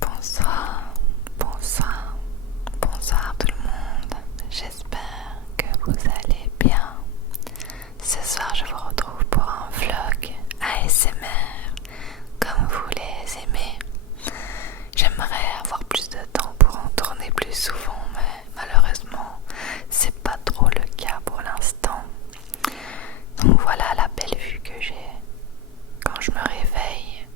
Bonsoir, bonsoir, bonsoir tout le monde. J'espère que vous allez bien. Ce soir, je vous retrouve pour un vlog ASMR comme vous les aimez. J'aimerais avoir plus de temps pour en tourner plus souvent, mais malheureusement, c'est pas trop le cas pour l'instant. Donc voilà la belle vue que j'ai. Quand je me réveille,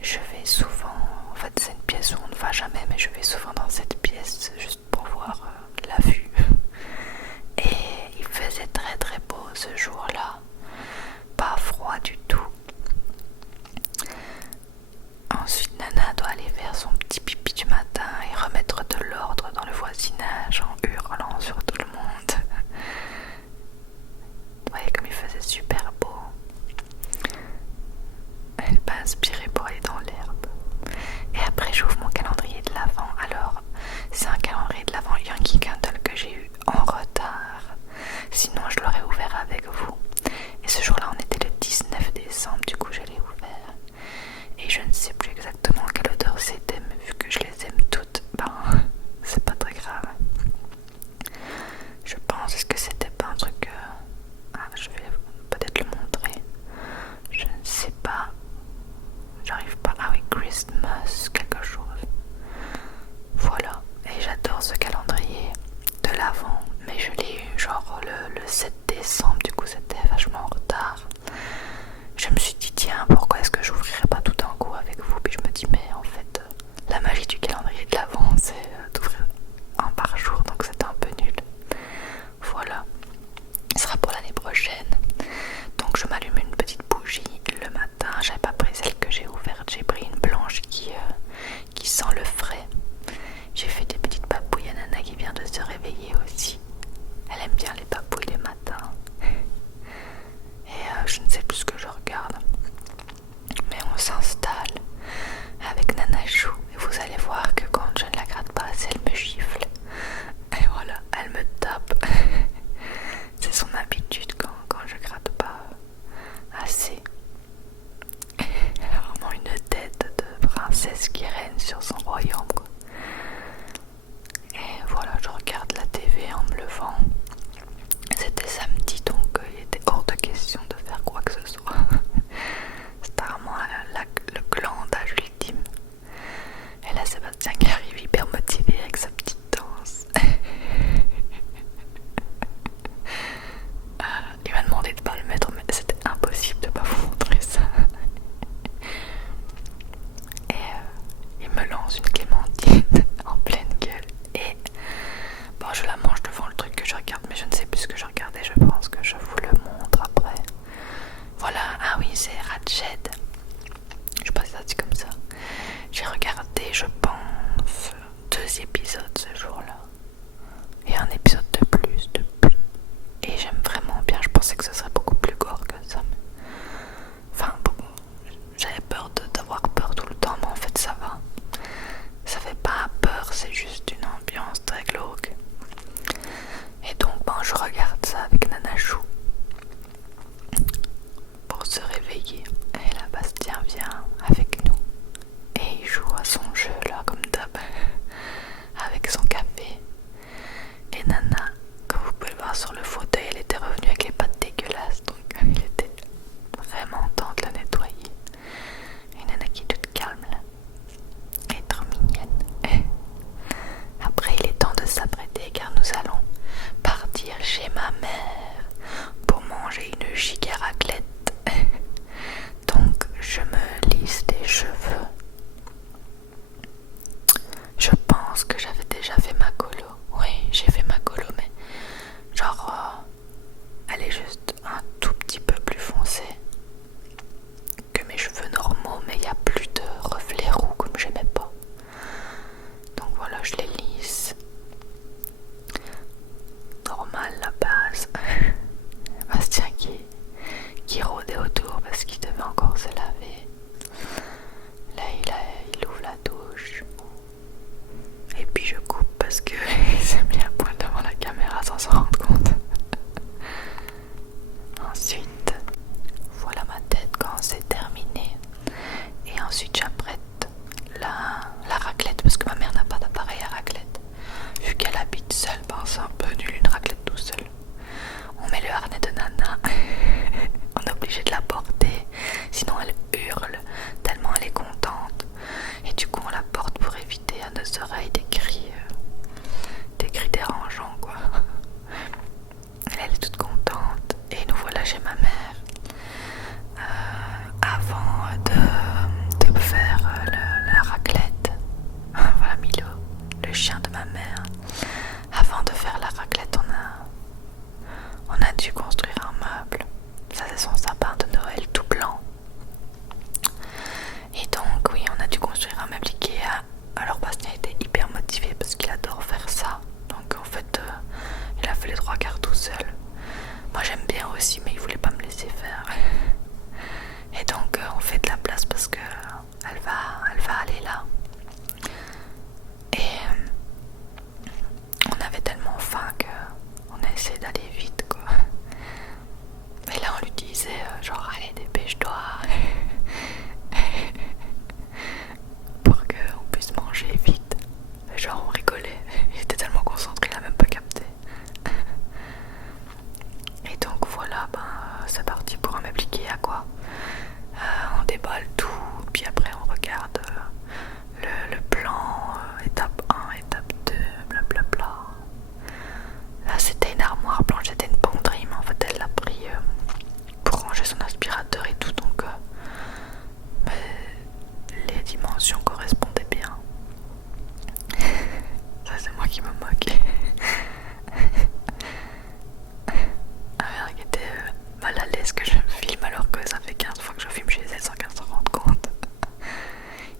je vais souvent, en fait c'est une pièce où on ne va jamais, mais je vais souvent dans cette pièce juste pour voir la vue. Et regarde tout seul. Moi j'aime bien aussi, mais il voulait pas me laisser faire. Et donc on fait de la place parce que elle va aller là. Et on avait tellement faim que on a essayé d'aller vite quoi. Et là on lui disait genre allez dépêche-toi pour qu'on puisse manger vite. Et genre on rigolait, il était tellement concentré, il a même pas capté. Et donc voilà, c'est parti pour un m'appliquer à quoi. On déballe tout, puis après on regarde le plan, étape 1, étape 2, blablabla. Là c'était une armoire blanche, c'était une ponderie, mais en fait elle l'a pris pour ranger son aspirateur et tout, donc les dimensions correspondaient bien. Ça c'est moi qui me moque. Elle était mal à l'aise que je filme alors que ça fait 15 fois que je filme chez elle sans qu'elle s'en rende compte.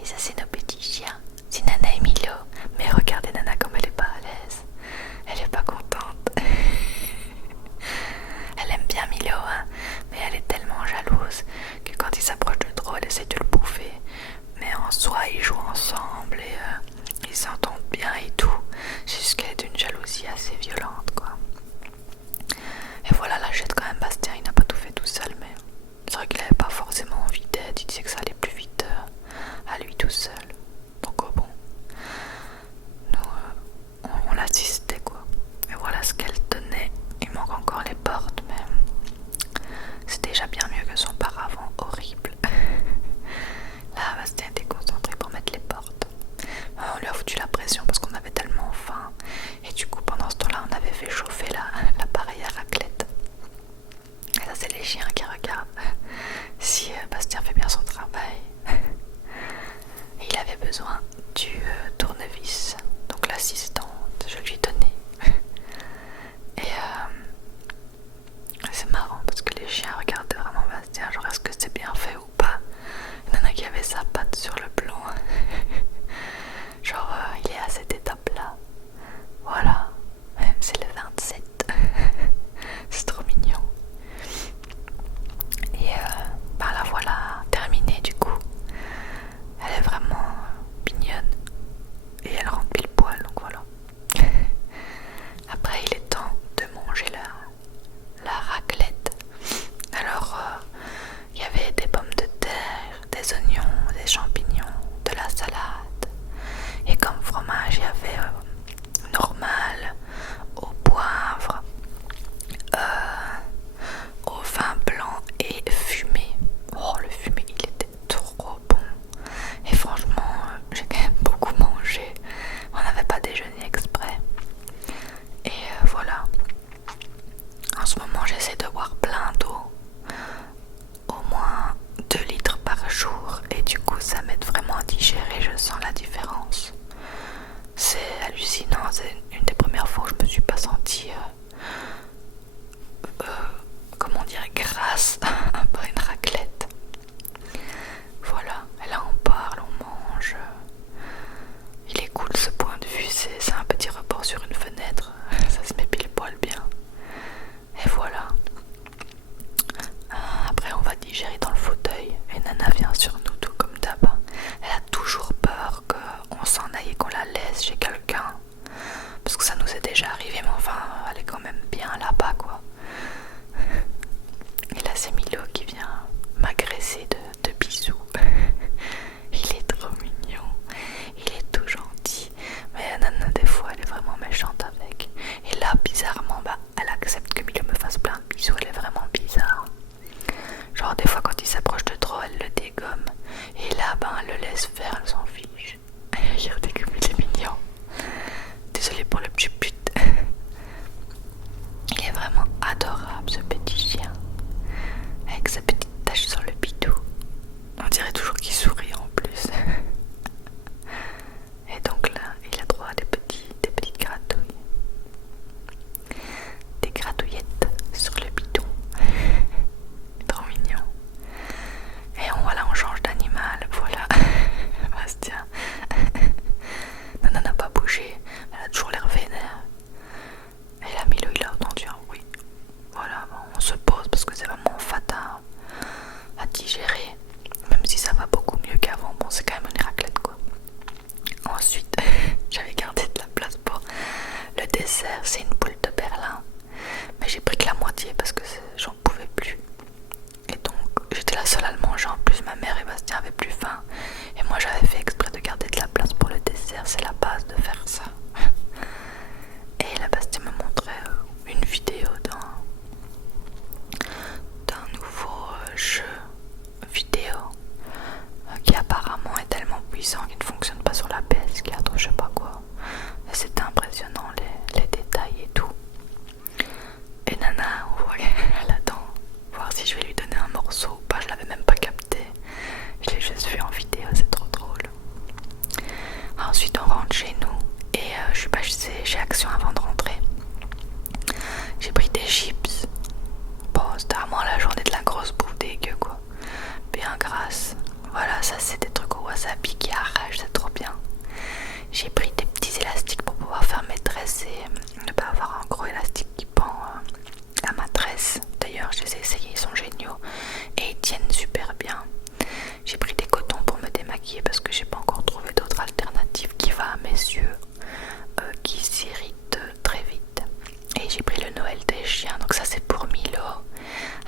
Et ça c'est nos petits chiens, c'est Nana et Milo. Mais regardez Nana comme elle est pas à l'aise. Elle est pas contente. Elle aime bien Milo hein, mais elle est tellement jalouse que quand il s'approche de trop elle essaie de le bouffer. Mais en soi ils jouent ensemble et ils s'entendent bien et tout. C'est juste qu'elle est d'une jalousie assez violente quoi. Et voilà, la jette quand même Bastien, il n'a pas tout fait tout seul, mais c'est vrai qu'il n'avait pas forcément envie d'aide, il disait que ça allait plus vite à lui tout seul. Donc bon, nous on l'assistait quoi. Et voilà ce qu'elle tenait, il manque encore les portes, mais c'est déjà bien mieux que son paravent horrible. Là, Bastien était concentré pour mettre les portes. On lui a foutu la pression parce qu'on avait tellement faim. Et du coup, pendant ce temps-là, on avait fait chauffer l'appareil à raclette. Et ça, c'est les chiens qui regardent si Bastien fait bien son travail. Et il avait besoin du tournevis. Donc l'assistante, je lui donnais. Et c'est marrant parce que les chiens regardaient vraiment Bastien, genre est-ce que c'est bien fait ou pas. Il y en a qui avait sa patte sur le plan. Genre il est à cette étape là. Voilà, c'est le 27. C'est trop mignon. Et la voilà terminée du coup. Elle est vraiment mignonne. Et elle rentre pile poil, donc voilà. Après il est temps de manger la raclette. Alors il y avait des pommes de terre, des oignons, des champignons, de la salade. Et comme fromage, il y avait normal, au poivre, au vin blanc et fumé. Oh, le fumé, il était trop bon. Et franchement, j'ai quand même beaucoup mangé. On n'avait pas déjeuné exprès. Et voilà. En ce moment, j'essaie de boire plein d'eau. Au moins 2 litres par jour. Et du coup, ça m'aide vraiment à digérer. Je sens la différence. C'est hallucinant. C'est une des premières fois où je me suis pas sentie comment dire, grasse après une raclette. Voilà, et là on parle, on mange. Il est cool ce point de vue, c'est un petit report sur une fenêtre. Ça se met pile poil bien. Et voilà. Après on va digérer dans le fauteuil. Et Nana vient sur nous tout comme d'hab. Elle a toujours peur qu'on s'en aille et qu'on la laisse chez quelqu'un. Parce que ça nous est déjà arrivé, mais enfin elle est quand même bien là-bas quoi. Et là c'est Milo qui vient m'agresser de bisous. Il est trop mignon, il est tout gentil. Mais Nana des fois elle est vraiment méchante avec. Et là bizarrement elle accepte que Milo me fasse plein de bisous, elle est vraiment bizarre. Genre des fois quand il s'approche de trop elle le dégomme. Et là elle le laisse faire, elle s'en fiche. Regardez comme il est mignon. Désolée pour le petit pute. Il est vraiment adorable ce petit chien. Avec sa petite tache sur le bidou. On dirait toujours qu'il sourit en plus. Et donc là, il a droit à des petites gratouilles. Des gratouillettes sur le bidon. Trop mignon. Et voilà, on change d'animal. Voilà. Bastien. Nana n'a pas bougé. Elle a toujours l'air vénère. Et là, Milo, il a entendu les chiens. Donc ça c'est pour Milo,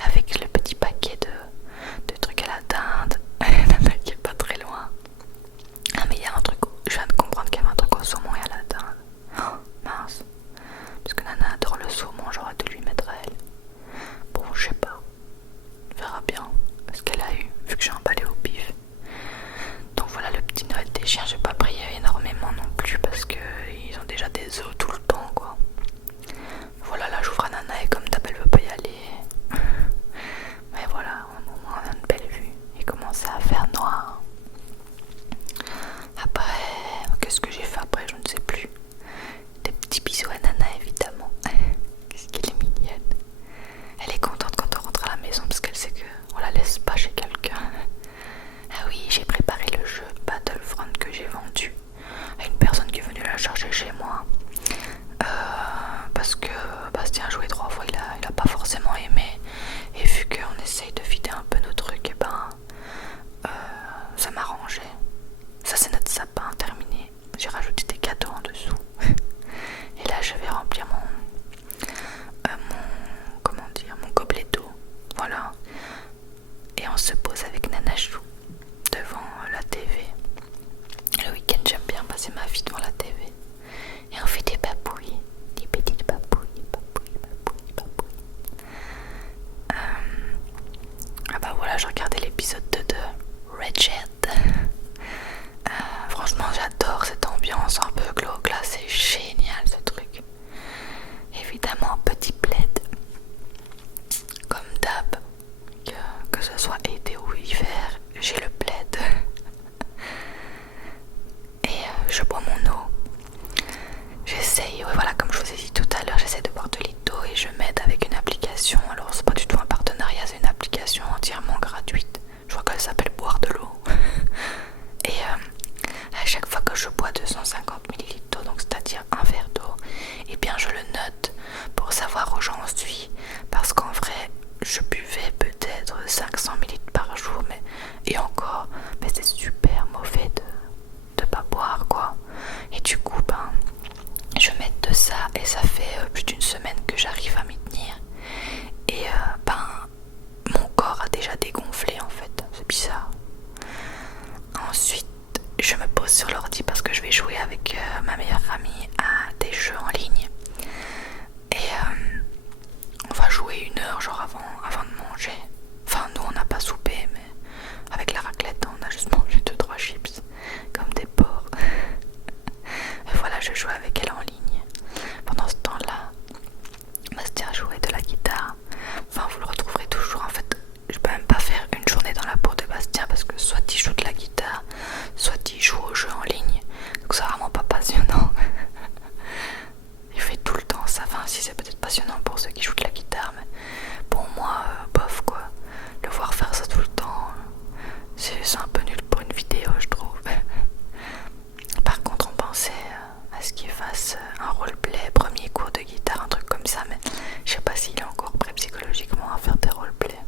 avec le petit paquet de trucs à la dinde. Nana qui est pas très loin. Ah mais il y a un truc, je viens de comprendre qu'il y avait un truc au saumon et à la dinde. Oh mince, parce que Nana adore le saumon, j'aurais dû lui mettre à elle. Bon je sais pas, on verra bien ce qu'elle a eu, vu que j'ai emballé au pif. Donc voilà le petit Noël des chiens, j'ai pas prié énormément non plus parce que ils ont déjà des œufs tout le temps quoi. Voilà, là j'ouvre à Nana et comme d'hab elle veut pas y aller. Mais voilà, au moins on a une belle vue. Il commence à faire noir. Après, qu'est-ce que j'ai fait après, je ne sais plus. Des petits bisous à Nana évidemment. Qu'est-ce qu'elle est mignonne. Elle est contente quand on rentre à la maison parce qu'elle sait qu'on la laisse pas chez quelqu'un. Ah oui, j'ai préparé le jeu Battlefront que j'ai vendu à une personne qui est venue la chercher chez moi. Parce que Bastien a joué 3 fois, il a pas forcément aimé. Et vu qu'on essaye de vider un peu nos trucs, et ben ça m'arrangeait. Ça c'est notre sapin terminé. J'ai rajouté des cadeaux en dessous. Et là je vais remplir mon gobelet d'eau. Voilà. Et on se pose avec Nanachou devant la TV. Le week-end j'aime bien passer ma vie devant la TV. Et on fait des papouilles. Des petites papouilles. Ah bah voilà, je regardais l'épisode 2 de Ratched. Franchement j'adore cette ambiance un peu glauque là, c'est génial ce truc. Évidemment petit plaid comme d'hab, que ce soit été ou hiver, j'ai le plaid. Et je bois mon eau. J'essaye, voilà, comme je vous ai dit tout à l'heure, j'essaie de boire de litres d'eau et je m'aide avec une application. Alors c'est pas du tout un partenariat, c'est une application entièrement gratuite. Je crois qu'elle s'appelle Boire de l'eau. Et à chaque fois que je bois 250 ml d'eau, donc c'est-à-dire un verre d'eau, et bien je le note pour savoir où j'en suis. Parce qu'en vrai, je buvais peut-être 500 ml par jour, et encore, mais c'est super mauvais de pas boire quoi. Et du coup, ben, je m'aide de ça et ça fait plus d'une semaine que j'arrive à m'y tenir. Et ben, mon corps a déjà dégonflé en fait, c'est bizarre. Ensuite, je me pose sur l'ordi parce que je vais jouer avec ma meilleure amie à des jeux en ligne. Et on va jouer 1 heure genre avant de manger. Enfin nous on n'a pas soupé, mais avec la raclette on a juste mangé 2-3 chips comme des porcs. Et voilà, je joue avec elle en ligne. Pendant ce temps-là, Bastien jouait de la guitare. Enfin vous le retrouverez toujours en fait. Je peux même pas faire une journée dans la peau de Bastien parce que soit il joue de la guitare, soit il joue au jeu en ligne. Donc c'est vraiment pas passionnant. Il fait tout le temps ça. Enfin si, c'est peut-être passionnant pour ceux qui jouent de la guitare, mais pour moi, bof quoi. Le voir faire ça tout le temps, c'est un peu nul pour une vidéo je trouve. Par contre on pensait à ce qu'il fasse un roleplay, premier cours de guitare, un truc comme ça, mais je sais pas s'il est encore prêt psychologiquement à faire des roleplays.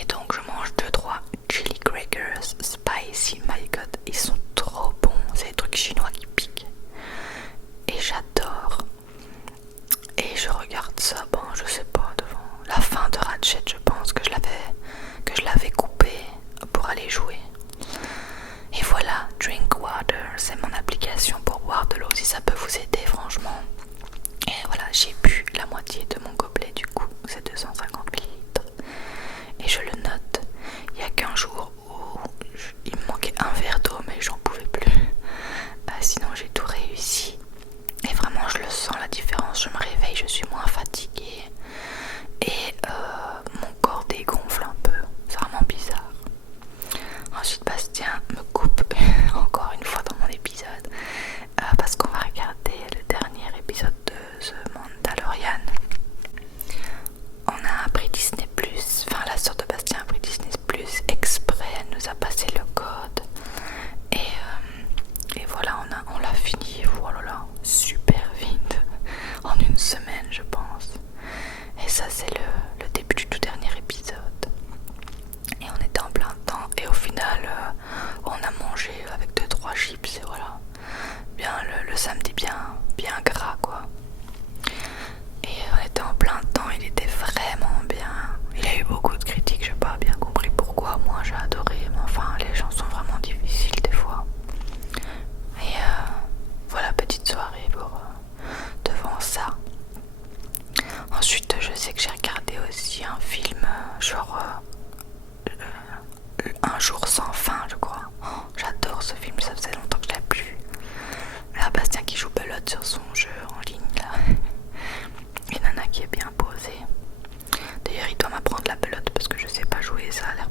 Et donc je mange 2-3 chili crackers spicy, my god, ils sont trop bons, c'est des trucs chinois qui piquent. Et j'adore. Et je regarde ça, bon je sais pas, devant la fin de Ratched, je pense que je l'avais coupé pour aller jouer. Et voilà, Drinkwater, c'est mon application pour boire de l'eau, si ça peut vous aider franchement. Et voilà, j'ai bu la moitié de mon gobelet du coup, c'est 250 ml. Et je le note, il y a qu'un jour où il me manquait un verre d'eau mais j'en pouvais plus. Sinon j'ai tout réussi. Et vraiment je le sens la différence, je me réveille, je suis moins fatiguée. Et mon corps dégonfle un peu, c'est vraiment bizarre. Ensuite Bastien me coupe encore une fois dans mon épisode parce qu'on va regarder le dernier épisode de The Mandalorian. On a pris Disney+, enfin la sœur de Bastien a pris Disney+, exprès, elle nous a passé le code et voilà, on l'a fini, voilà, super vite, en 1 semaine je pense. un film Un jour sans fin, je crois. Oh, j'adore ce film, ça faisait longtemps que je l'ai plus vu. Là, Bastien qui joue belote sur son jeu en ligne là. Et Nana qui est bien posée. D'ailleurs, il doit m'apprendre la belote parce que je sais pas jouer, ça a l'air